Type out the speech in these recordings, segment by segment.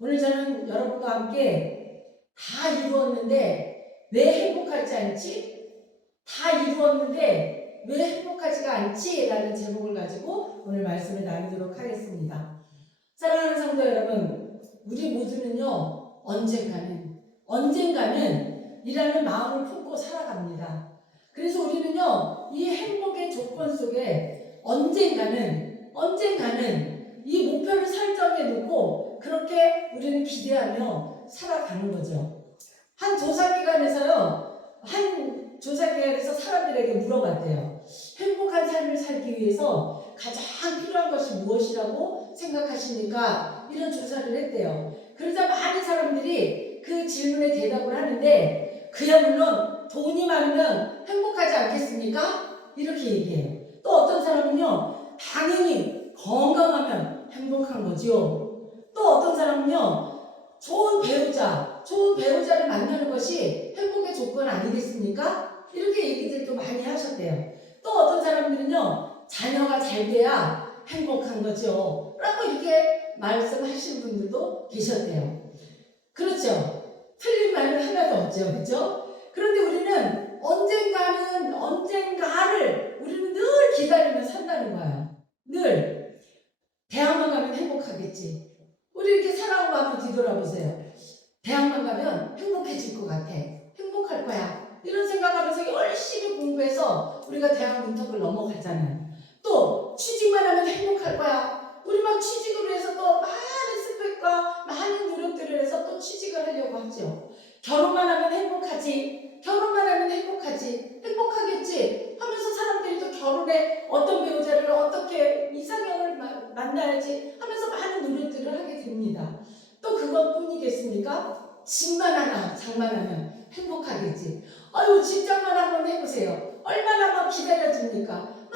오늘 저는 여러분과 함께 다 이루었는데 왜 행복하지 않지? 다 이루었는데 왜 행복하지가 않지? 라는 제목을 가지고 오늘 말씀을 나누도록 하겠습니다. 사랑하는 성도 여러분, 우리 모두는요, 언젠가는 이라는 마음을 품고 살아갑니다. 그래서 우리는요, 이 행복의 조건 속에 언젠가는 이 목표를 설정해 놓고 그렇게 우리는 기대하며 살아가는 거죠. 한 조사기관에서 사람들에게 물어봤대요. 행복한 삶을 살기 위해서 가장 필요한 것이 무엇이라고 생각하십니까? 이런 조사를 했대요. 그러자 많은 사람들이 그 질문에 대답을 하는데, 그야말로 돈이 많으면 행복하지 않겠습니까? 이렇게 얘기해요. 또 어떤 사람은요, 당연히 건강하면 행복한 거죠. 또 어떤 사람은요, 좋은 배우자를 만나는 것이 행복의 조건 아니겠습니까? 이렇게 얘기들도 많이 하셨대요. 또 어떤 사람들은요, 자녀가 잘 돼야 행복한 거죠. 라고 이렇게 말씀하시는 분들도 계셨대요. 그렇죠. 틀린 말은 하나도 없죠. 그렇죠? 그런데 우리는 언젠가를 우리는 늘 기다리며 산다는 거예요. 늘. 대학만 가면 행복하겠지. 우리 이렇게 살아오고 한번 뒤돌아보세요. 대학만 가면 행복해질 것 같아. 행복할 거야. 이런 생각하면서 열심히 공부해서 우리가 대학 문턱을 넘어가잖아요. 또 취직만 하면 행복할 거야. 우리 막 취직을 위해서 또 많은 스펙과 많은 노력들을 해서 또 취직을 하려고 하죠. 결혼만 하면 행복하지. 행복하겠지 하면서 사람들이 또 결혼에 어떤 배우자를 어떻게 이상형을 만나야지 하면서 많은 노력들을 하게 됩니다. 또 그것뿐이겠습니까? 집만 하나 장만하면 행복하겠지. 아유, 직장만 한번 해보세요. 얼마나 막 기다려집니까? 막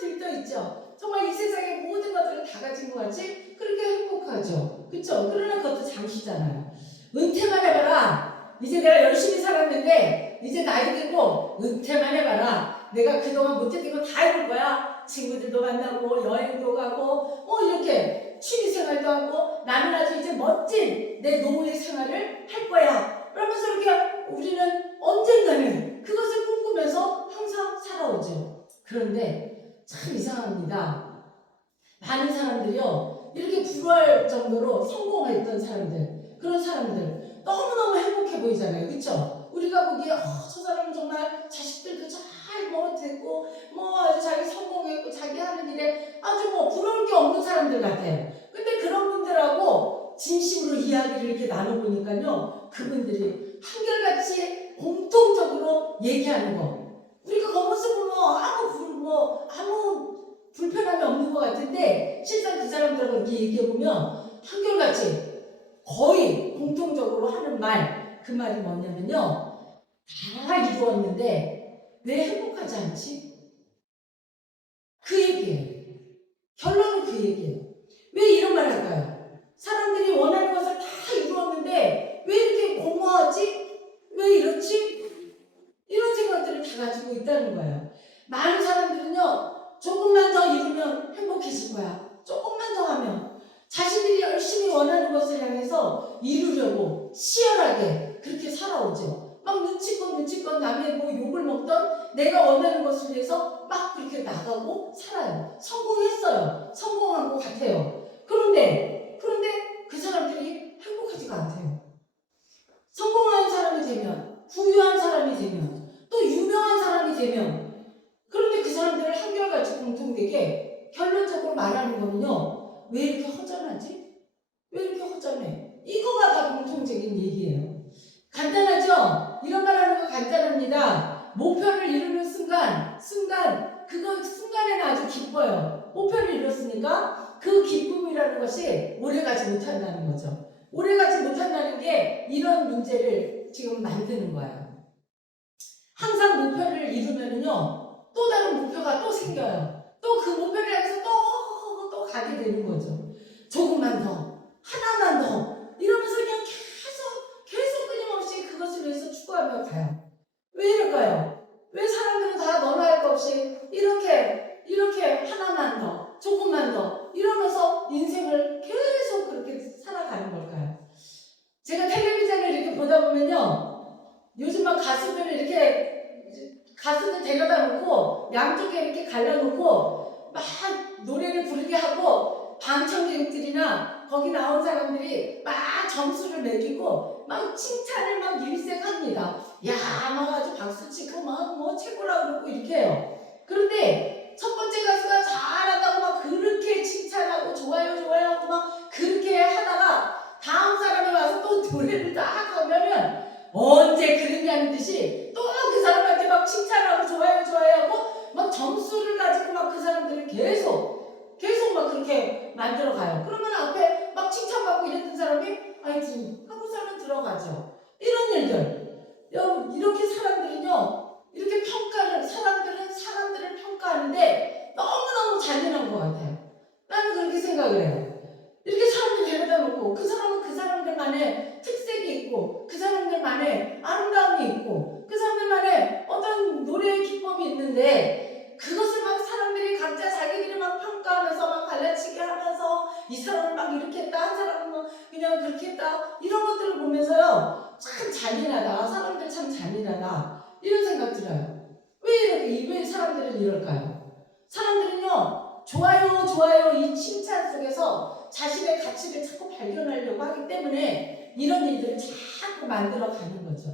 들떠있죠. 정말 이 세상의 모든 것들을 다 가진 것 같이 그렇게 행복하죠. 그렇죠? 그러나 그것도 잠시잖아요. 은퇴만 해봐라. 이제 내가 열심히 살았는데 이제 나이 들고 은퇴만 해봐라. 내가 그동안 못했던 거 다 해볼 거야. 친구들도 만나고 여행도 가고 이렇게 취미생활도 하고 나는 아주 이제 멋진 내 노후의 생활을 할 거야. 그러면서 이렇게 우리는 언젠가는 그것을 꿈꾸면서 항상 살아오죠. 그런데 참 이상합니다. 많은 사람들이요, 이렇게 불화할 정도로 성공했던 사람들, 그런 사람들 너무너무 행복해 보이잖아요. 그쵸? 우리가 보기에 저 사람은 정말 자식들도 잘 됐고 아주 자기 성공했고 자기 하는 일에 아주 부러울 게 없는 사람들 같아요. 근데 그런 분들하고 진심으로 이야기를 이렇게 나눠보니까요, 그분들이 한결같이 공통적으로 얘기하는 거, 우리가 겉모습 보면 아무 불편함이 없는 것 같은데 실상 그 사람들하고 이렇게 얘기해보면 한결같이 거의 공통적으로 하는 그 말이 뭐냐면요, 다 이루었는데 왜 행복하지 않지? 그 얘기예요. 결론은 그 얘기예요. 왜 이런 말 할까요? 사람들이 원하는 것을 다 이루었는데 왜 이렇게 공허하지? 왜 이렇지? 이런 생각들을 다 가지고 있다는 거예요. 많은 사람들은요, 조금만 더 이루면 행복해질 거야. 조금만 더 하면. 자신들이 열심히 원하는 것을 향해서 이루려고 치열하게 그렇게 살아오죠. 막 눈치껏 남의 욕을 먹던 내가 원하는 것을 위해서 막 그렇게 나가고 살아요. 성공했어요. 성공한 것 같아요. 그런데 그 사람들이 행복하지가 않대요. 성공한 사람이 되면, 부유한 사람이 되면, 또 유명한 사람이 되면, 그런데 그 사람들을 한결같이 공통되게 결론적으로 말하는 거는요, 왜 이렇게 허전하지? 왜 이렇게 허전해? 이거가 다 공통적인 얘기예요. 간단하죠? 이런 말 하는 거 간단합니다. 목표를 이루는 순간에는 아주 기뻐요. 목표를 이뤘으니까 그 기쁨이라는 것이 오래가지 못한다는 거죠. 오래가지 못한다는 게 이런 문제를 지금 만드는 거예요. 항상 목표를 이루면은요, 또 다른 목표가 또 생겨요. 또 그 목표를 향해서 또 가게 되는 거죠. 조금만 더, 하나만 더, 이러면서 그냥 계속 끊임없이 그것을 위해서 추구하며 가요. 왜 이럴까요? 왜 사람들은 다 너나 할 것 없이 이렇게 하나만 더, 조금만 더, 이러면서 인생을 계속 그렇게 살아가는 걸까요? 제가 텔레비전을 이렇게 보다 보면요, 요즘 막 가수들 이렇게 가수들 데려다 놓고 양쪽에 이렇게 갈라놓고 막 노래를 부르게 하고 방청객들이나 거기 나온 사람들이 막 점수를 매기고 막 칭찬을 막 일색합니다. 야, 막 아주 박수 치고 막 뭐 최고라 그러고 이렇게 해요. 그런데 첫 번째 가수가 잘한다고 막 그렇게 칭찬하고 좋아요 좋아요 하고 막 그렇게 하다가 다음 사람이 와서 또 노래를 딱 하면은 언제 그랬냐는 듯이 또 그 사람한테 막 칭찬하고 좋아요 좋아요 하고 막 점수를 가지고 막 그 사람들을 계속 막 그렇게 만들어 가요. 그러면 앞에 막 칭찬받고 이랬던 사람이 아이고 한국 사람은 들어가죠. 이런 일들. 여러분 이렇게 사람들은요, 이렇게 사람들을 평가하는데 너무너무 잔인한 것 같아요. 나는 그렇게 생각을 해요. 이렇게 사람들 데려다 놓고 그 사람은 그 사람들만의 특색이 있고 그 사람들만의 아름다움이 있고 그 사람들만의 어떤 노래의 기법이 있는데 그것을 막 사람들이 각자 자기들이 막 평가하면서 막 갈라치기 하면서 이 사람을 막 이렇게 했다 한 사람은 뭐 그냥 그렇게 했다 이런 것들을 보면서요 참 잔인하다, 사람들 참 잔인하다 이런 생각 들어요. 왜 사람들은 이럴까요? 사람들은요 좋아요 이 칭찬 속에서 자신의 가치를 자꾸 발견하려고 하기 때문에 이런 일들을 자꾸 만들어 가는 거죠.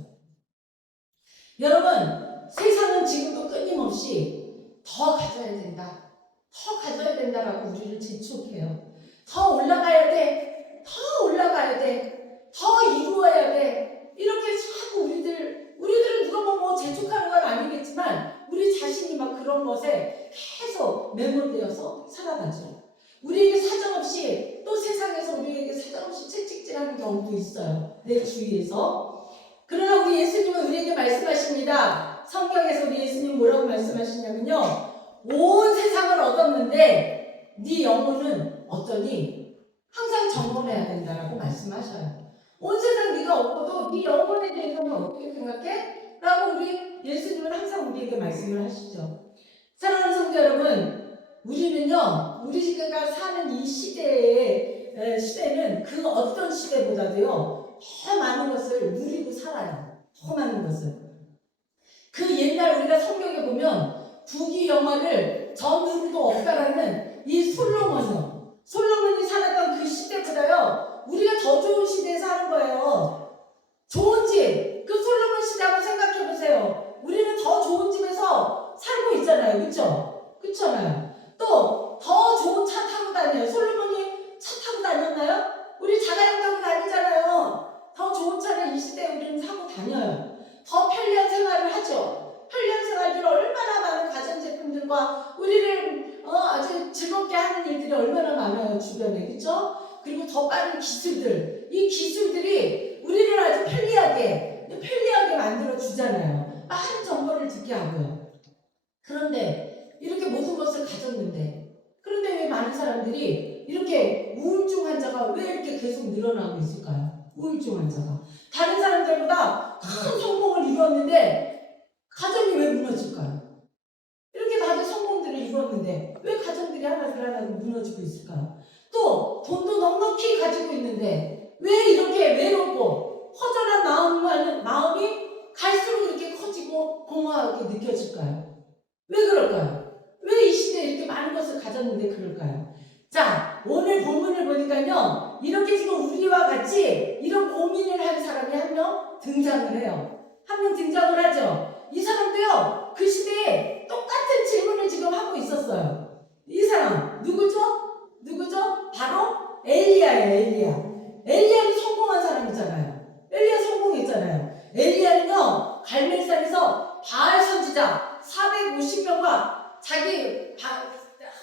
여러분 세상은 지금도 끊임없이 더 가져야 된다, 더 가져야 된다라고 우리를 재촉해요. 더 올라가야 돼, 더 올라가야 돼, 더 이루어야 돼. 이렇게 자꾸 우리들은 누가 뭐 재촉하는 건 아니겠지만 우리 자신이 막 그런 것에 계속 매몰되어서 살아가죠. 우리에게 사정없이 또 세상에서 우리에게 사정없이 채찍질하는 경우도 있어요. 내 주위에서. 그러나 우리 예수님은 우리에게 말씀하십니다. 성경에서 우리 예수님 뭐라고 말씀하시냐면요. 온 세상을 얻었는데 네 영혼은 어떠니? 항상 점검해야 된다라고 말씀하셔요. 온 세상 네가 얻고도 네 영혼에 대해서는 어떻게 생각해? 라고 우리 예수님은 항상 우리에게 말씀을 하시죠. 사랑하는 성도 여러분, 우리는요, 우리가 사는 이 시대는 그 어떤 시대보다도요, 더 많은 것을 누리고 살아요. 더 많은 것을. 그 옛날 우리가 성경에 보면 부귀 영화를 전으로도 없다라는 이 솔로몬이 살았던 그 시대보다요, 우리가 더 좋은 시대에 사는 거예요. 좋은 집, 그 솔로몬 시대 한번 생각해 보세요. 우리는 더 좋은 집에서 살고 있잖아요. 그쵸? 그렇잖아요. 또 더 좋은 차 타고 다녀요. 솔로몬이 차 타고 다녔나요? 우리 자가용 타고 다니잖아요. 더 좋은 차를 이 시대에 우리는 타고 다녀요. 더 편리한 생활을 하죠. 편리한 생활들 얼마나 많은 가전제품들과 우리를 아주 즐겁게 하는 일들이 얼마나 많아요. 주변에. 그렇죠? 그리고 더 빠른 기술들. 이 기술들이 우리를 아주 편리하게 만들어 주잖아요. 많은 정보를 듣게 하고요. 그런데 이렇게 모든 것을 가졌는데 그런데 왜 많은 사람들이 이렇게 우울증 환자가 왜 이렇게 계속 늘어나고 있을까요? 우울증 환자가 다른 사람들보다 큰 성공을 이루었는데 가정이 왜 무너질까요? 이렇게 다들 성공들을 이루었는데 왜 가정들이 하나 무너지고 있을까요? 또 돈도 넉넉히 가지고 있는데 왜 이렇게 외롭고 허전한 마음이 갈수록 이렇게 커지고 공허하게 느껴질까요? 왜 그럴까요? 왜 이 시대에 이렇게 많은 것을 가졌는데 그럴까요? 자, 오늘 본문을 보니까요, 이렇게 지금 우리와 같이 이런 고민을 한 사람이 한 명 등장을 해요. 한 명 등장을 하죠. 이 사람도요, 그 시대에 똑같은 질문을 지금 하고 있었어요. 이 사람, 누구죠? 바로 엘리야예요, 엘리야는 성공한 사람이잖아요. 엘리야 성공했잖아요. 엘리야는요, 갈멜산에서 바알 선지자 450명과 자기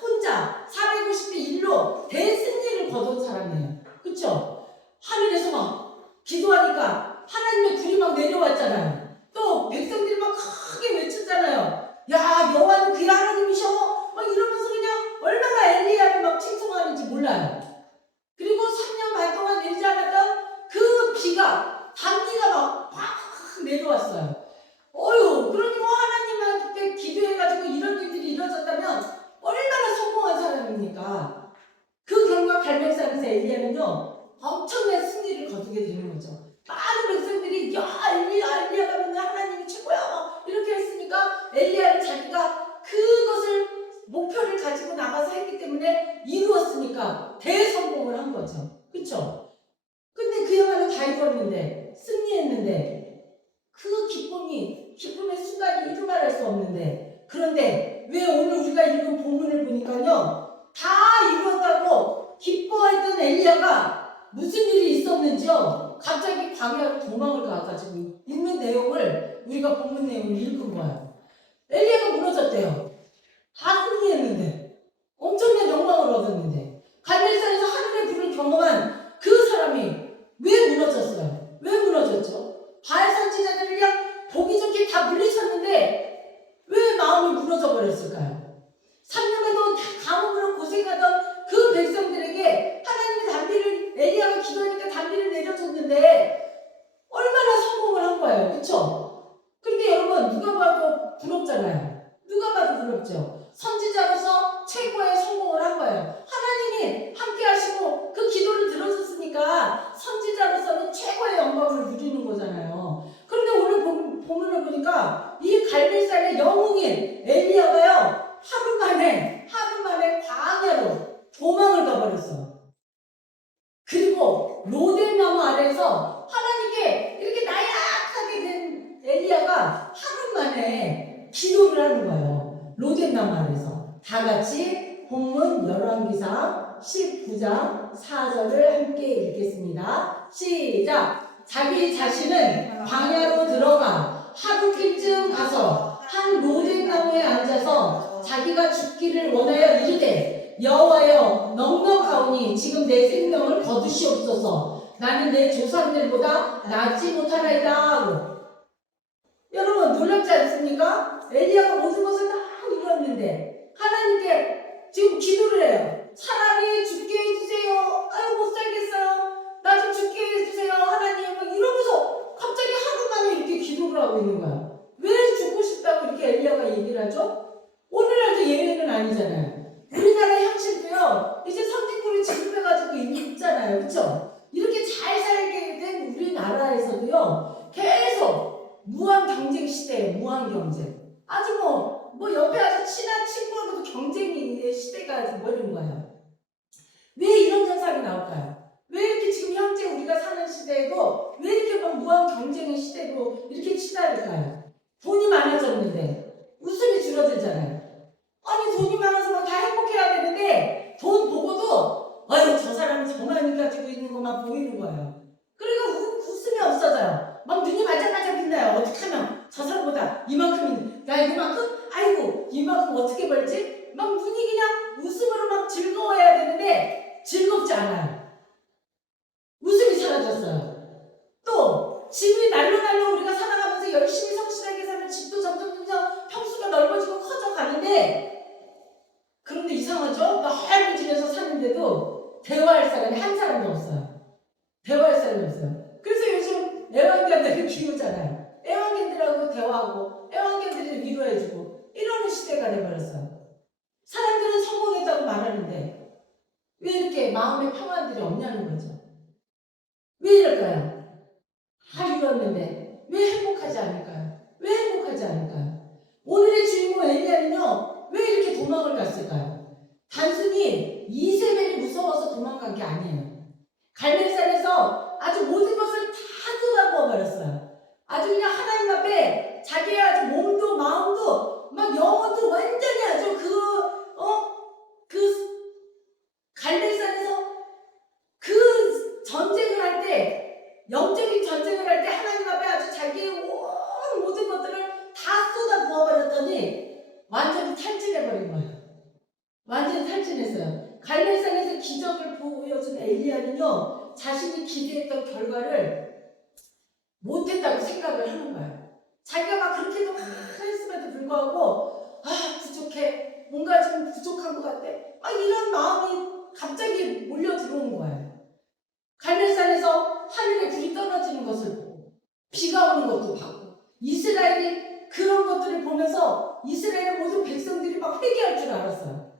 혼자 450대 1로 대승리를 거둔 사람이에요. 그쵸? 하늘에서 막 기도하니까 하나님의 불이 막 내려왔잖아요. 또 백성들이 막 크게 외쳤잖아요. 야, 여호와는 그의 하나님이셔. 막 이러면서 그냥 얼마나 엘리야를 막 칭송하는지 몰라요. 그리고 3년 반 동안 내리지 않았던 그 비가, 단비가 막 내려왔어요. 그러니 뭐 하나님한테 기도해가지고 이런 일들이 이루어졌다면 얼마나 성공한 사람입니까? 그 결과 갈멜산에서 엘리야는요 엄청난 승리를 거두게 되는 거죠. 다 이뤘는데 승리했는데 그 기쁨의 순간이 이루말할 수 없는데 그런데 왜 오늘 우리가 읽은 본문을 보니까요 다 이루었다고 기뻐했던 엘리야가 무슨 일이 있었는지요 갑자기 광야로 도망을 가가지고 읽는 내용을 우리가 본문 내용을 읽은 거예요. 엘리야가 무너졌대요. 다 승리했는데 엄청난 영광을 얻었는데 갈멜산에서 하늘의 불을 경험한 그 사람이 왜 무너졌어요? 왜 무너졌죠? 바알 선지자들을 그냥 보기 좋게 다 물리쳤는데 왜 마음이 무너져 버렸을까요? 3년간 감옥으로 고생하던 그 백성들에게 하나님의 단비를 엘리야가 기도하니까 단비를 내려줬는데 얼마나 성공을 한 거예요. 그렇죠? 그런데 여러분 누가 봐도 부럽잖아요. 누가 봐도 부럽죠. 선지자로서 최고의 성공을 한 거예요. 하나님이 함께 하시고 그 기도를 들어줬으니까 선지자로서는 최고의 영광을 누리는 거잖아요. 그런데 오늘 본문을 보니까 이 갈멜산의 영웅인 엘리야가요 하루 만에 광야로 도망을 가버렸어. 그리고 로뎀나무 아래에서 하나님께 이렇게 나약하게 된 엘리야가 하루 만에 기도를 하는 거예요. 로뎀나무 아래에서 다 같이 본문 열왕기상 19장 4절을 함께 읽겠습니다. 시작. 자기 자신은 광야로 들어가 하루길쯤 가서 한 로뎀나무에 앉아서 자기가 죽기를 원하여 이르되 여호와여 넉넉하오니 지금 내 생명을 거두시옵소서. 나는 내 조상들보다 낫지 못하나이다 하고. 여러분 놀랍지 않습니까? 엘리야가 모든 것을 다 이뤘는데 하나님께 지금 기도를 해요. 차라리 죽게 해주세요. 아유 못 살겠어요. 나 좀 죽게 해주세요 하나님. 막 이러면서 갑자기 하루 만에 이렇게 기도를 하고 있는 거야. 왜 죽고 싶다고 이렇게 엘리야가 얘기를 하죠? 오늘날도 예외는 아니잖아요. 우리나라 형식도요 이제 선진국이 진입해가지고 있잖아요. 그렇죠? 이렇게 잘 살게 된 우리나라에서도요 계속 무한 경쟁 시대예요. 무한 경쟁. 아주 뭐 옆에 아주 친한 친구하고도 경쟁의 시대가 뭐이런 거예요. 왜 이런 현상이 나올까요? 왜 이렇게 지금 현재 우리가 사는 시대에도 왜 이렇게 막 무한 경쟁의 시대로 이렇게 치달을까요? 돈이 많아졌는데 웃음이 줄어들잖아요. 아니 돈이 많아서 막 다 행복해야 되는데 돈 보고도 아유 저 사람이 저 많이 가지고 있는 것만 보이는 거예요. 그러니까 웃음이 없어져요. 막 눈이 반짝반짝 빛나요. 어떻게 하면 저 사람보다 이만큼 나 이만큼 아이고 이만큼 어떻게 벌지? 막 눈이 그냥 웃음으로 막 즐거워야 되는데 즐겁지 않아요. 웃음이 사라졌어요. 또 집이 날로 우리가 살아가면서 열심히 성실하게 살면 집도 점점 평수가 넓어지고 커져가는데 그런데 이상하죠? 넓은 집에서 사는데도 대화할 사람이 한 사람도 없어요. 대화할 사람이 없어요. 그래서 요즘 애완견들을 키우잖아요. 애완견들하고 대화하고 애완견들을 위로해주고 이러는 시대가 돼버렸어요. 사람들은 성공했다고 말하는데 왜 이렇게 마음의 평안들이 없냐는 거죠. 왜 이럴까요? 다 이뤘는데 왜 행복하지 않을까요? 왜 행복하지 않을까요? 오늘의 주인공 엘리야는요 왜 이렇게 도망을 갔을까요? 단순히 이세벨이 무서워서 도망간 게 아니에요. 갈멜산에서 아주 모든 것을 다 쏟아부어 버렸어요. 아주 그냥 하나님 앞에 자기의 아주 몸도 마음도 막 영혼도 완전히 아주 그 갈멜산에서 그 전쟁을 할 때 영적인 전쟁을 할 때 하나님 앞에 아주 자기의 온 모든 것들을 다 쏟아 부어버렸더니 완전히 탈진해버린 거예요. 완전히 탈진했어요. 갈멜산에서 기적을 보여준 엘리야는요 자신이 기대했던 결과를 못했다고 생각을 하는 거예요. 자기가 막 그렇게도 했음에도 불구하고 부족해 뭔가 좀 부족한 것 같아 이런 마음이 갑자기 몰려 들어온 거예요. 갈멜산에서 하늘에 불이 떨어지는 것을 보고 비가 오는 것도 봤고 이스라엘이 그런 것들을 보면서 이스라엘의 모든 백성들이 막 회개할 줄 알았어요.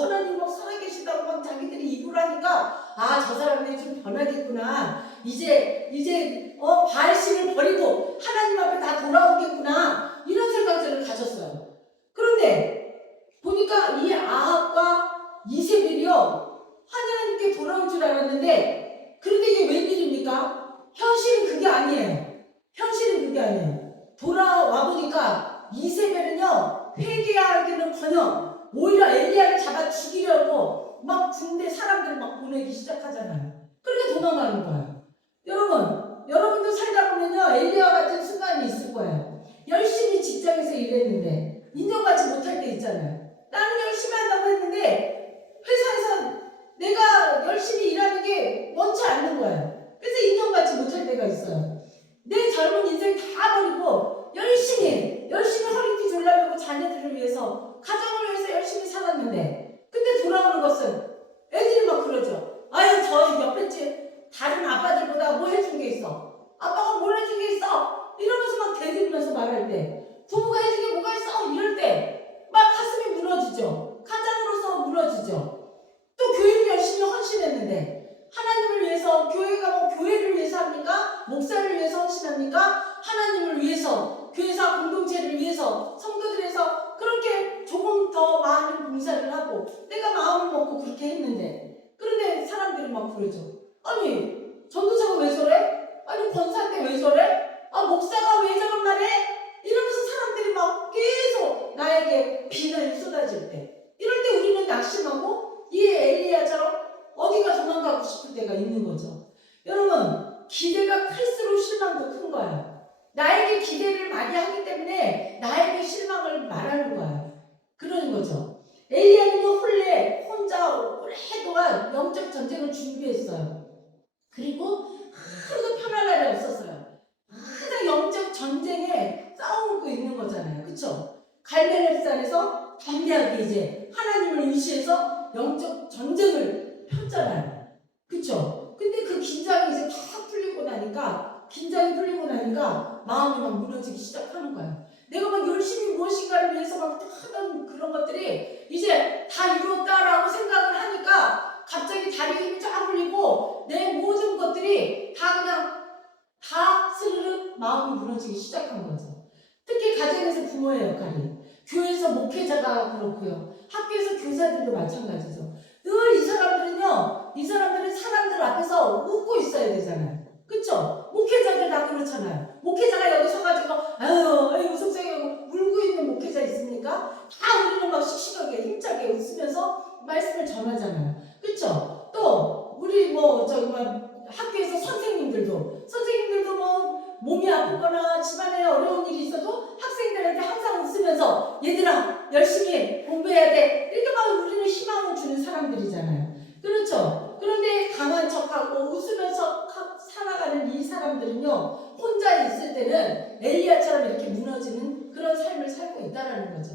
하나님 막 살아계시다고 막 자기들이 입을 하니까 저 사람들이 좀 변하겠구나. 이제 바알신을 버리고 하나님 앞에 다 돌아오겠구나. 이런 생각들을 가졌어요. 그런데 보니까 이 아합과 이세벨이요 하나님께 돌아올 줄 알았는데 그런데 이게 웬일입니까? 보내기 시작하잖아요. 그러니까 도망가는 거예요. 여러분도 살다 보면요, 엘리야 같은 순간이 있을 거예요. 열심히 직장에서 일했는데 인정받지 못할 때 있잖아요. 나는 열심히 한다고 했는데 회사에서 내가 열심히 일하는 게 원치 않는 거예요. 그래서 인정받지 못할 때가 있어요. 내 젊은 인생 다 버리고 열심히 허리띠 졸라매고 자녀들을 위해서, 가정을 위해서 열심히 살았는데, 근데 돌아오는 것은 애들이 막 그러죠. 아유, 저 옆에 집 다른 아빠들보다 뭐 해준 게 있어? 아빠가 뭘 해준 게 있어? 이러면서 막 대들면서 말할 때, 부모가 해준 게 뭐가 있어? 이럴 때 막 가슴이 무너지죠. 가장으로서 무너지죠. 또 교회도 열심히 헌신했는데, 하나님을 위해서, 교회가 뭐 교회를 위해서 합니까? 목사를 위해서 헌신합니까? 하나님을 위해서, 교회사 공동체를 위해서, 성도들에서 그렇게 조금 더 많은 봉사를 하고 내가 마음을 먹고 그렇게 했는데, 그런데 사람들이 막 그러죠. 아니, 전도사가 왜 저래? 아니, 권사인데 왜 저래? 아, 목사가 왜 저런 말 해? 이러면서 사람들이 막 계속 나에게 비난이 쏟아질 때, 이럴 때 우리는 낙심하고 이 엘리야처럼 어디가 도망가고 싶을 때가 있는 거죠. 여러분, 기대가 클수록 실망도 큰 거예요. 나에게 기대를 많이 하기 때문에 나에게 실망을 말하는 거예요. 그러는 거죠. 엘리야는요, 혼자 오랫동안 영적 전쟁을 준비했어요. 그리고 하루도 편할 날이 없었어요. 항상 영적 전쟁에 싸우고 있는 거잖아요. 그쵸? 갈멜산에서 담대하게 이제 하나님을 의시해서 영적 전쟁을 폈잖아요. 그쵸? 근데 그 긴장이 이제 긴장이 풀리고 나니까 마음이 막 무너지기 시작하는 거예요. 내가 막 열심히 무엇인가를 위해서 막 하던 그런 것들이 이제 다 이루었다라고 생각을 하니까 갑자기 다리에 힘이 쫙 풀리고 내 모든 것들이 다 스르륵 마음이 무너지기 시작한 거죠. 특히 가정에서 부모의 역할이, 교회에서 목회자가 그렇고요, 학교에서 교사들도 마찬가지죠. 늘 이 사람들은 사람들 앞에서 웃고 있어야 되잖아요. 그쵸? 목회자들 다 그렇잖아요. 목회자가 여기 서가지고 아유 속상해하고 울고 있는 목회자 있습니까? 다 우리는 막 씩씩하게 힘차게 웃으면서 말씀을 전하잖아요. 그쵸? 또 우리 학교에서 선생님들도 뭐 몸이 아프거나 집안에 어려운 일이 있어도 학생들한테 항상 웃으면서 얘들아 열심히 공부해야 돼, 이렇게 막 우리는 희망을 주는 사람들이잖아요. 그렇죠? 그런데 강한 척하고 웃으면서 살아가는 이 사람들은요, 혼자 있을 때는 엘리야처럼 이렇게 무너지는 그런 삶을 살고 있다는 거죠.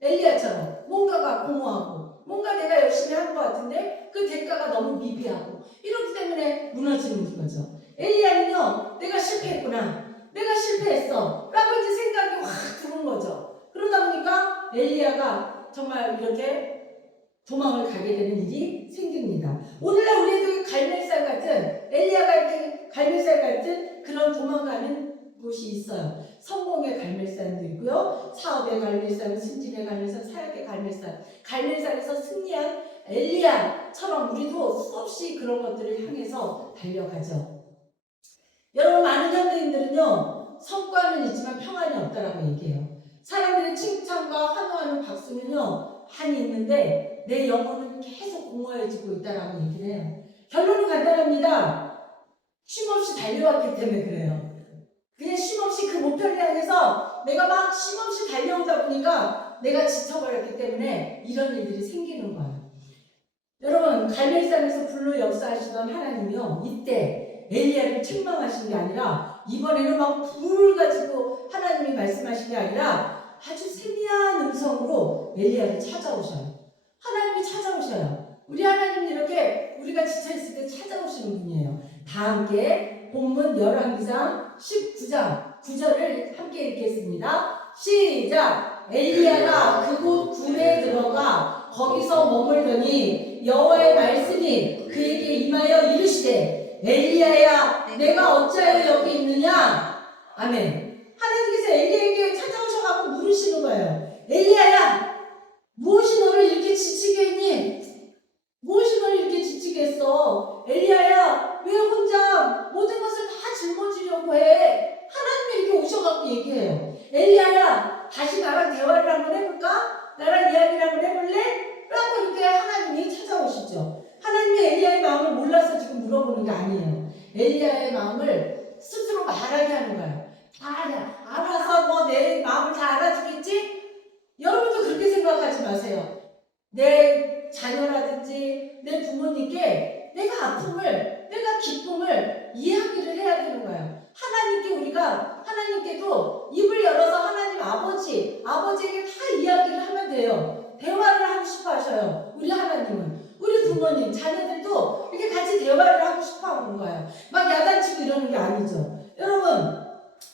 엘리야처럼 뭔가가 공허하고 뭔가 내가 열심히 한 것 같은데 그 대가가 너무 미비하고 이렇기 때문에 무너지는 거죠. 엘리야는요, 내가 실패했구나, 내가 실패했어 라고 이제 생각이 확 드는 거죠. 그러다 보니까 엘리야가 정말 이렇게 도망을 가게 되는 일이 생깁니다. 오늘날 우리도 엘리야가 이렇게 갈멜산 같은 그런 도망가는 곳이 있어요. 성공의 갈멜산도 있고요, 사업의 갈멜산, 승진의 갈멜산, 사역의 갈멜산에서 승리한 엘리야처럼 우리도 수없이 그런 것들을 향해서 달려가죠. 여러분, 많은 현대인들은요, 성과는 있지만 평안이 없다라고 얘기해요. 사람들의 칭찬과 환호하는 박수는요 많이 있는데 내 영혼은 계속 공허해지고 있다라고 얘기를 해요. 결론은 간단합니다. 쉼없이 달려왔기 때문에 그래요. 그냥 쉼없이 그 목표를 향해서 내가 막 쉼없이 달려오다 보니까 내가 지쳐버렸기 때문에 이런 일들이 생기는 거예요. 여러분, 갈멜산에서 불로 역사하시던 하나님이요, 이때 엘리야를 책망하신 게 아니라 이번에는 막 불을 가지고 하나님이 말씀하신 게 아니라 아주 세미한 음성으로 엘리야를 찾아오셔요. 하나님이 찾아오셔요. 우리 하나님은 이렇게 우리가 지쳐있을 때 찾아오시는 분이에요. 다 함께 본문 열왕기상 19장 9절을 함께 읽겠습니다. 시작! 엘리야가 그곳 굴에 들어가 거기서 머물더니 여호와의 말씀이 그에게 임하여 이르시되 엘리야야, 내가 어찌하여 여기 있느냐? 아멘. 하나님께서 엘리야에게 찾아오셔서 물으시는 거예요. 엘리야야, 무엇이 너를 이렇게 지치게 했니? 무엇이 너를 이렇게 지치게 했어? 엘리야야, 왜 혼자 모든 것을 다 짊어지려고 해? 하나님이 이렇게 오셔갖고 얘기해요. 엘리야야, 다시 나랑 대화를 한번 해볼까? 나랑 이야기를 한번 해볼래? 라고 이렇게 하나님이 찾아오시죠. 하나님이 엘리야의 마음을 엘리야의 마음을 스스로 말하게 하는 거예요. 다 알아서 뭐 내 마음을 다 알아주겠지? 여러분도 그렇게 생각하지 마세요. 내 자녀라든지 내 부모님께 내가 아픔을, 내가 기쁨을 이야기를 해야 되는 거예요. 하나님께도 입을 열어서 하나님 아버지에게 다 이야기를 하면 돼요. 대화를 하고 싶어 하셔요. 우리 하나님은. 우리 부모님, 자녀들도 이렇게 같이 대화를 하고 싶어 하는 거예요. 막 야단치고 이러는 게 아니죠. 여러분,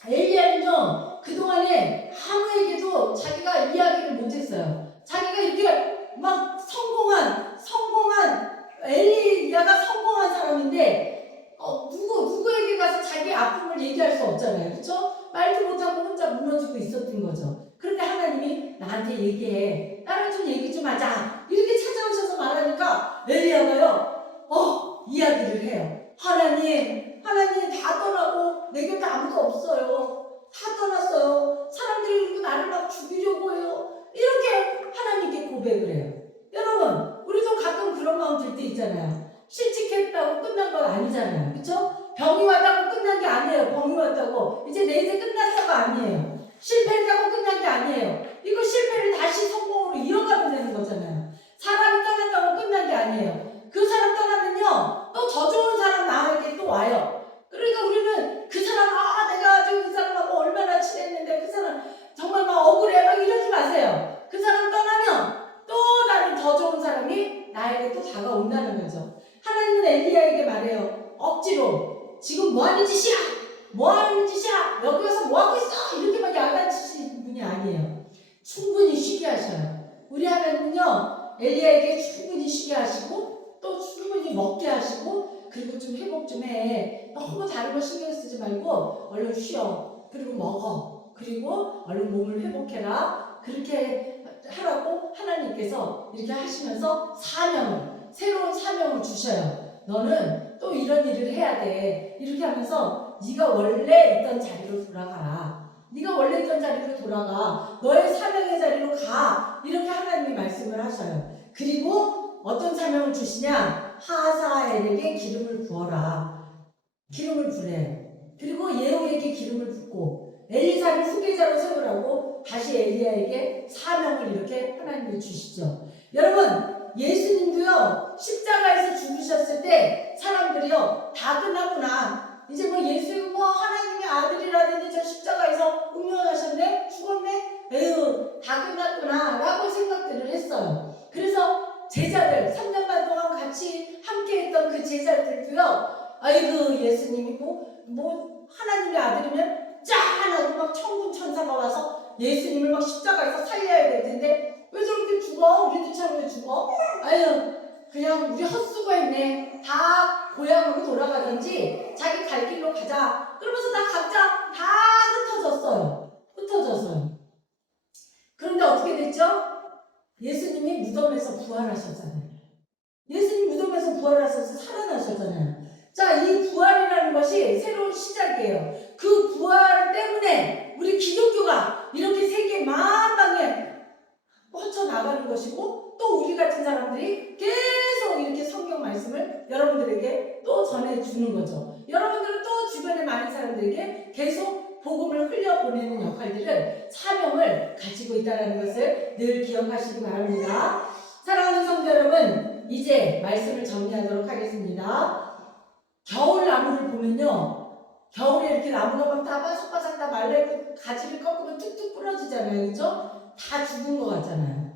엘리야는요, 그동안에 아무에게도 자기가 이야기를 못했어요. 자기가 이렇게 막 성공한 엘리야가 성공한 사람인데 누구에게 가서 자기 아픔을 얘기할 수 없잖아요. 그렇죠? 말도 못하고 혼자 무너지고 있었던 거죠. 그런데 하나님이 나한테 얘기해. 나랑 좀 얘기 좀 하자. 이렇게 찾아오셔서 말하니까 엘리야가요. 이야기를 해요. 하나님 다 떠나고 내 곁에 아무도 없어요. 다 떠났어요. 사람들이 그리고 나를 막 죽이려고 해요. 이렇게 하나님께 고백을 해요. 여러분, 우리도 가끔 그런 마음 들 때 있잖아요. 실직했다고 끝난 건 아니잖아요. 그렇죠? 병이 왔다고 끝난 게 아니에요. 병이 왔다고 이제 내 인생 끝났다가 아니에요. 실패했다고 끝난 게 아니에요. 이거 실패를 다시 성공으로 이어가면 되는 거잖아요. 사람이 떠났다고 끝난 게 아니에요. 그 사람 떠나면요, 또 더 좋은 사람 나에게 또 와요. 그러니까 우리는 그 사람, 내가 그 사람하고 얼마나 친했는데 그 사람 정말 막 억울해, 막 이러지 마세요. 그 사람 떠나면 또 다른 더 좋은 사람이 나에게 또 다가온다는 거죠. 하나님은 엘리야에게 말해요. 억지로 지금 뭐 하는 짓이야? 뭐 하는 짓이야? 여기 와서 뭐 하고 있어? 이렇게 막 야단치시는 분이 아니에요. 충분히 쉬게 하셔요. 우리 하나님은요, 엘리야에게 충분히 쉬게 하시고 또 충분히 먹게 하시고, 그리고 좀 회복 좀 해. 너무 다른 거 신경 쓰지 말고 얼른 쉬어. 그리고 먹어. 그리고 얼른 몸을 회복해라. 그렇게 하라고 하나님께서 이렇게 하시면서 새로운 사명을 주셔요. 너는 또 이런 일을 해야 돼. 이렇게 하면서 네가 원래 있던 자리로 돌아가라. 네가 원래 있던 자리로 돌아가. 너의 사명의 자리로 가. 이렇게 하나님이 말씀을 하셔요. 그리고 어떤 사명을 주시냐? 하사엘에게 기름을 부어라. 기름을 부래. 그리고 예후에게 기름을 붓고 엘리사를 후계자로 세우라고 다시 엘리야에게 사명을 이렇게 하나님이 주시죠. 여러분, 예수님도요, 십자가에서 죽으셨을 때 사람들이요, 다 끝났구나. 이제 뭐 예수 하나님의 아들이라더니 저 십자가에서 운명하셨네? 죽었네? 에휴, 다 끝났구나 라고 생각들을 했어요. 그래서 제자들, 3년 반 동안 같이 함께 했던 그 제자들도요, 아이고, 예수님이 뭐 하나님의 아들이면 짠하고 막 천군 천사가 와서 예수님을 막 십자가에서 살려야 될 텐데 왜 저렇게 죽어? 우리도 참 왜 죽어? 아유, 그냥 우리 헛수고했네. 다 고향으로 돌아가든지 자기 갈 길로 가자. 그러면서 각자 다 흩어졌어요. 그런데 어떻게 됐죠? 예수님이 무덤에서 부활하셨잖아요. 예수님 무덤에서 부활하셔서 살아나셨잖아요. 자, 이 부활이라는 것이 새로운 시작이에요. 그 부활 때문에 우리 기독교가 이렇게 세계 만방에 뻗쳐나가는 것이고, 또 우리 같은 사람들이 계속 이렇게 성경 말씀을 여러분들에게 또 전해주는 거죠. 여러분들은 또 주변에 많은 사람들에게 계속 복음을 흘려보내는 역할들을, 사명을 가지고 있다는 것을 늘 기억하시기 바랍니다. 사랑하는 성도 여러분, 이제 말씀을 정리하도록 하겠습니다. 겨울 나무를 보면요, 겨울에 이렇게 나무가 막 다 바삭바삭 다 말라있고 가지를 꺾으면 뚝뚝 부러지잖아요. 그죠? 다 죽은 것 같잖아요.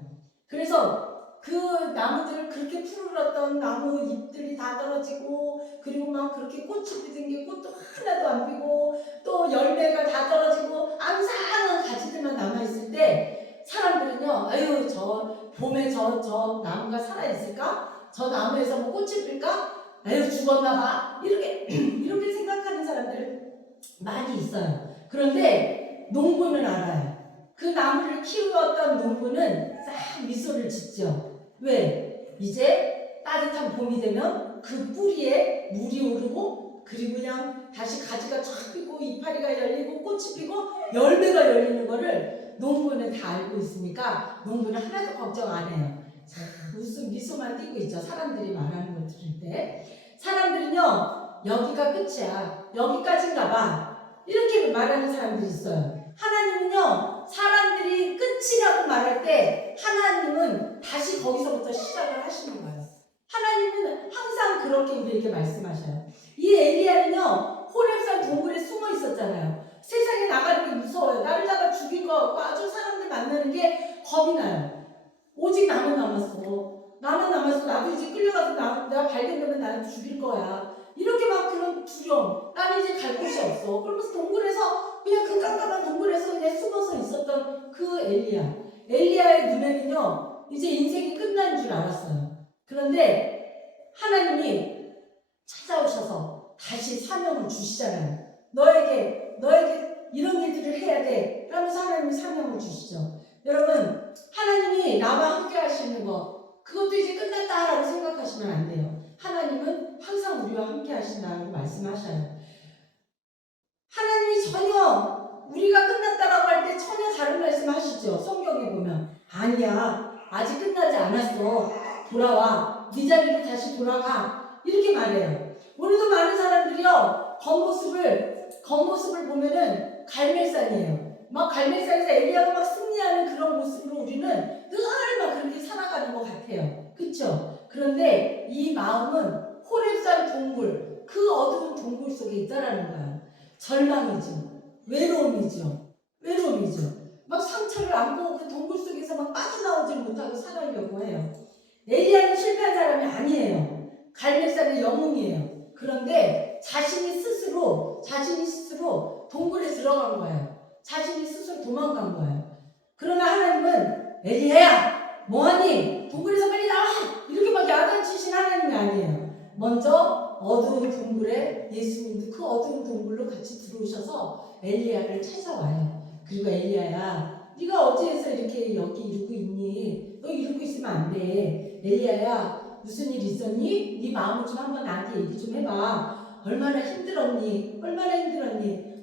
그래서 그 나무들을 그렇게 푸르렀던 나무 잎들이 다 떨어지고, 그리고 막 그렇게 꽃이 피던 게 꽃도 하나도 안 피고, 또 열매가 다 떨어지고 앙상한 가지들만 남아있을 때 사람들은요, 아유, 저 봄에 저 나무가 살아있을까? 저 나무에서 뭐 꽃이 필까? 아유, 죽었나봐. 이렇게 생각하는 사람들 많이 있어요. 그런데 농부는 알아요. 그 나무를 키우었던 농부는 싹 미소를 짓죠. 왜? 이제 따뜻한 봄이 되면 그 뿌리에 물이 오르고, 그리고 그냥 다시 가지가 쫙 피고 이파리가 열리고 꽃이 피고 열매가 열리는 거를 농부는 다 알고 있으니까 농부는 하나도 걱정 안 해요. 무슨 미소만 띄고 있죠. 사람들이 말하는 걸 들을 때. 사람들은요, 여기가 끝이야. 여기까지인가 봐. 이렇게 말하는 사람들이 있어요. 하나님은요, 사람들이 끝이라고 말할 때 하나님은 다시 거기서부터 시작을 하시는 거예요. 하나님은 항상 그렇게 우리에게 말씀하셔요. 이 엘리야는요, 호렙산 동굴에 숨어 있었잖아요. 세상에 나가는 게 무서워요. 나를 잡아 죽일 것 같고 아주 사람들 만나는 게 겁이 나요. 오직 나만 남았어. 나만 남았어. 나도 이제 끌려가서 내가 발견되면 나를 죽일 거야. 이렇게 막 그런 두려움. 나는 이제 갈 곳이 없어. 그러면서 동굴에서 그냥 그 깜깜한 동굴에서 그냥 숨어서 있었던 그 엘리야. 엘리야의 눈에는요, 이제 인생이 끝난 줄 알았어요. 그런데 하나님이 찾아오셔서 다시 사명을 주시잖아요. 너에게 이런 일들을 해야 돼. 그러면서 하나님이 사명을 주시죠. 여러분, 하나님이 나와 함께 하시는 것, 그것도 이제 끝났다라고 생각하시면 안 돼요. 하나님은 항상 우리와 함께 하신다고 말씀하셔요. 하나님이 전혀 우리가 끝났다라고 할 때 전혀 다른 말씀 하시죠. 성경에 보면 아니야, 아직 끝나지 않았어. 돌아와. 네 자리로 다시 돌아가. 이렇게 말해요. 오늘도 많은 사람들이요, 겉모습을 보면은 갈멜산이에요. 막 갈멜산에서 엘리야가 막 승리하는 그런 모습으로 우리는 늘 막 그렇게 살아가는 것 같아요. 그렇죠? 그런데 이 마음은 호렙산 동굴, 그 어두운 동굴 속에 있다라는 거예요. 절망이죠. 외로움이죠. 막 상처를 안고 그 동굴 속에서 막 빠져나오지 못하고 살아가려고 해요. 엘리야는 실패한 사람이 아니에요. 갈멜산의 영웅이에요. 그런데 자신이 스스로 동굴에 들어간 거예요. 자신이 스스로 도망간 거예요. 그러나 하나님은 엘리야야, 뭐하니? 동굴에서 빨리 나와! 이렇게 막 야단치신 하나님이 아니에요. 먼저 어두운 동굴에 예수님도 그 어두운 동굴로 같이 들어오셔서 엘리야를 찾아와요. 그리고 엘리야야, 네가 어찌해서 이렇게 여기 이러고 있니? 너 이러고 있으면 안 돼. 엘리야야, 무슨 일 있었니? 네 마음을 좀 한번 나한테 얘기 좀 해봐. 얼마나 힘들었니?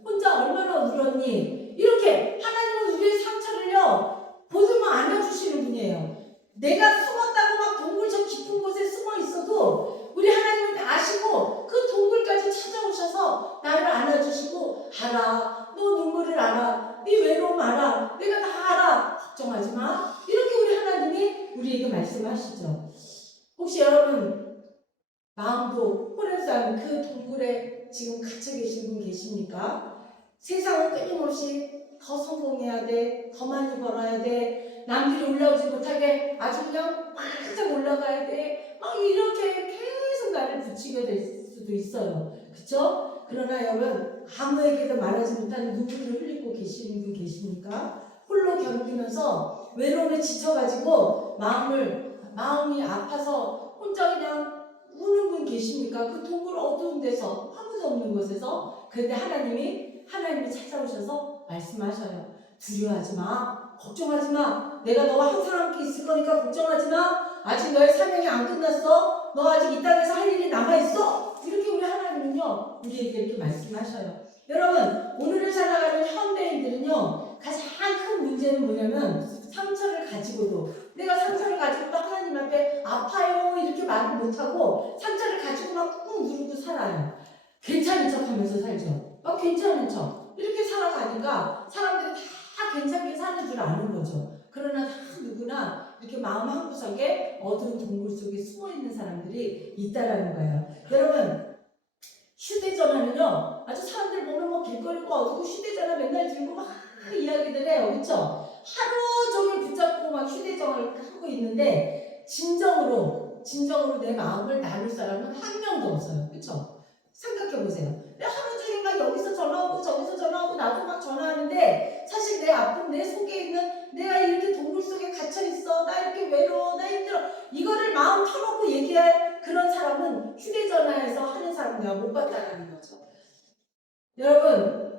혼자 얼마나 울었니? 이렇게 하나님은 우리의 상처를요, 보듬어 안아주시는 분이에요. 내가 숨었다고 막 동굴 저 깊은 곳에 숨어 있어도 우리 하나님은 아시고 그 동굴까지 찾아오셔서 나를 안아주시고, 알아, 너 눈물을 알아, 네 외로움 알아, 내가 다 알아, 걱정하지 마. 이렇게 우리 하나님이 우리에게 말씀하시죠. 혹시 여러분 마음도 호렙산 그 동굴에 지금 갇혀 계신 분 계십니까? 세상은 끊임없이 더 성공해야 돼, 더 많이 벌어야 돼, 남들이 올라오지 못하게 아주 그냥 바짝 올라가야 돼, 막 이렇게 계속 나를 붙이게 될 수도 있어요. 그쵸? 그러나 여러분, 아무에게도 말하지 못하는 눈물을 흘리고 계시는 분 계십니까? 홀로 견디면서 외로움에 지쳐가지고 마음이 아파서 혼자 그냥 우는 분 계십니까? 그 동굴 어두운 데서, 아무도 없는 곳에서. 그런데 하나님이 찾아오셔서 말씀하셔요. 두려워하지 마. 걱정하지 마. 내가 너와 항상 함께 있을 거니까 걱정하지 마. 아직 너의 사명이 안 끝났어. 너 아직 이 땅에서 할 일이 남아있어. 이렇게 우리 하나님은요, 우리에게 이렇게 말씀하셔요. 여러분, 오늘을 살아가는 현대인들은요, 가장 큰 문제는 뭐냐면 상처를 가지고도 하나님 앞에 아파요 이렇게 말을 못하고 상처를 가지고 막 꾹 누르고 살아요. 괜찮은 척 하면서 살죠. 막 괜찮은 척 이렇게 살아가니까 사람들이 다 괜찮게 사는 줄 아는 거죠. 그러나 다 누구나 이렇게 마음 한구석에 어두운 동굴 속에 숨어있는 사람들이 있다라는 거예요. 여러분, 휴대전화는요, 아주 사람들 보면 뭐 길거리고 어두고 휴대전화 맨날 들고 막 이야기들 해요. 그쵸? 하루 종일 붙잡고 막 휴대전화를 하고 있는데 진정으로 내 마음을 나눌 사람은 한 명도 없어요. 그쵸? 생각해보세요. 하루 종일 막 여기서 전화하고 저기서 전화하고 나도 막 전화하는데 사실 내 아픔, 내 속에 있는 내가 이렇게 동굴 속에 갇혀있어, 나 이렇게 외로워, 나 힘들어, 이거를 마음 터놓고 얘기할 그런 사람은 휴대전화에서 하는 사람 내가 못 봤다는 거죠. 여러분,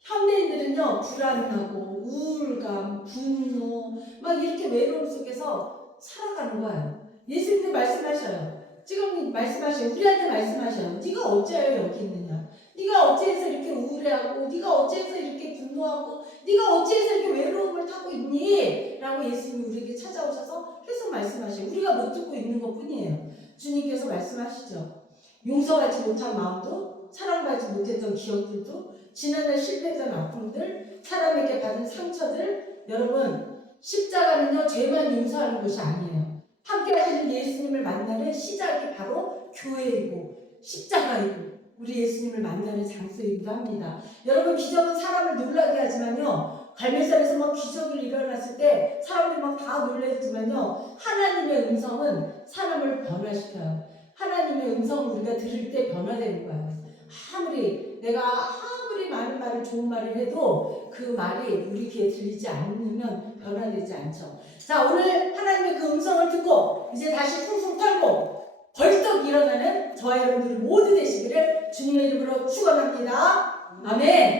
현대인들은요, 불안하고 우울감, 분노, 막 이렇게 외로움 속에서 살아가는 거예요. 예수님도 말씀하셔요. 지금 말씀하셔요. 우리한테 말씀하셔요. 네가 어찌하여 여기 있느냐? 네가 어찌해서 이렇게 우울해하고, 네가 어찌해서 이렇게 분노하고, 네가 어찌해서 이렇게 외로움을 타고 있니? 라고 예수님이 우리에게 찾아오셔서 계속 말씀하셔요. 우리가 못 듣고 있는 것 뿐이에요. 주님께서 말씀하시죠. 용서하지 못한 마음도, 사랑받지 못했던 기억들도, 지난날 실패했던 아픔들, 사람에게 받은 상처들, 여러분 십자가는요 죄만 용서하는 것이 아니에요. 함께 하시는 예수님을 만나는 시작이 바로 교회이고 십자가이고 우리 예수님을 만나는 장소이기도 합니다. 여러분 기적은 사람을 놀라게 하지만요, 갈매산에서 막 기적이 일어났을 때 사람들이 막 다 놀랐지만요, 하나님의 음성은 사람을 변화시켜요. 하나님의 음성을 우리가 들을 때 변화되는 거예요. 내가 아무리 많은 말을, 좋은 말을 해도 그 말이 우리 귀에 들리지 않으면 변화되지 않죠. 자, 오늘 하나님의 그 음성을 듣고 이제 다시 쿵쿵 털고 벌떡 일어나는 저와 여러분들이 모두 되시기를 주님의 이름으로 축원합니다. 아멘.